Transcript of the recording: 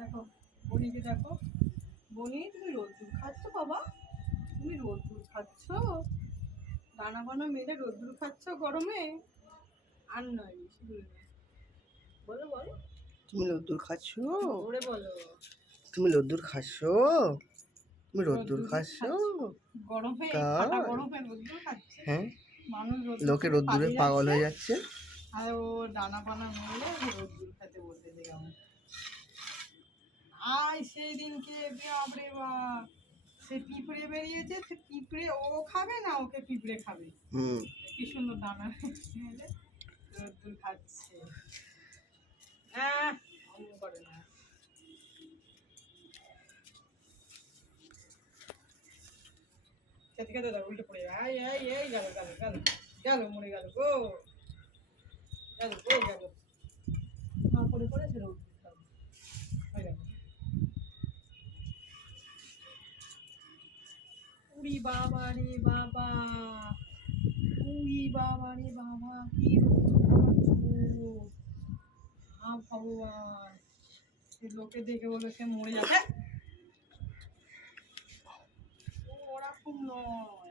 দেখো বনিকে দেখো, বনি তুমি রোদ্দুর খাচ্ছ বাবা, তুমি রোদ্দুর খাচ্ছ, দানা বানা মেরে রোদ্দুর খাচ্ছ গরমে, আর নয় বেশি বলবে, বলো বলো, তুমি রোদ্দুর খাচ্ছ, ওরে বলো, তুমি রোদ্দুর খাচ্ছ, তুমি রোদ্দুর খাচ্ছ, গরমে তা ফাটা গরমে রোদ্দুর খাচ্ছে, হ্যাঁ, মানুষ লোকে রোদ্দুরে পাগল হয়ে যাচ্ছে, আর ও দানা পানা মেলে রোদ্দুর খেতে বলতেছে কেমন। আয় সেই দিনকে বাপরে বাপ, সে পিঁপড়ে বেরিয়েছে, সে পিঁপড়ে ও খাবে না, ওকে পিঁপড়ে খাবে, কি সুন্দর দানা মেলে রোদ্দুর খাচ্ছে। অমন করে না, খেতে খেতে দাও উল্টে পড়ে আয় আয় এই গেল গেল গেল গেল, মরে গেল গো, গেল গো গেল, মা পড়ে পড়েছে রোদ্দুর খাবে, হয়ে গেল। উড়ি বাবা রে বাবা, উড়ি বাবা রে বাবা, কি ভগবান, সে লোকে দেখে বলে সে মরে যাবে, ওরকম নয়।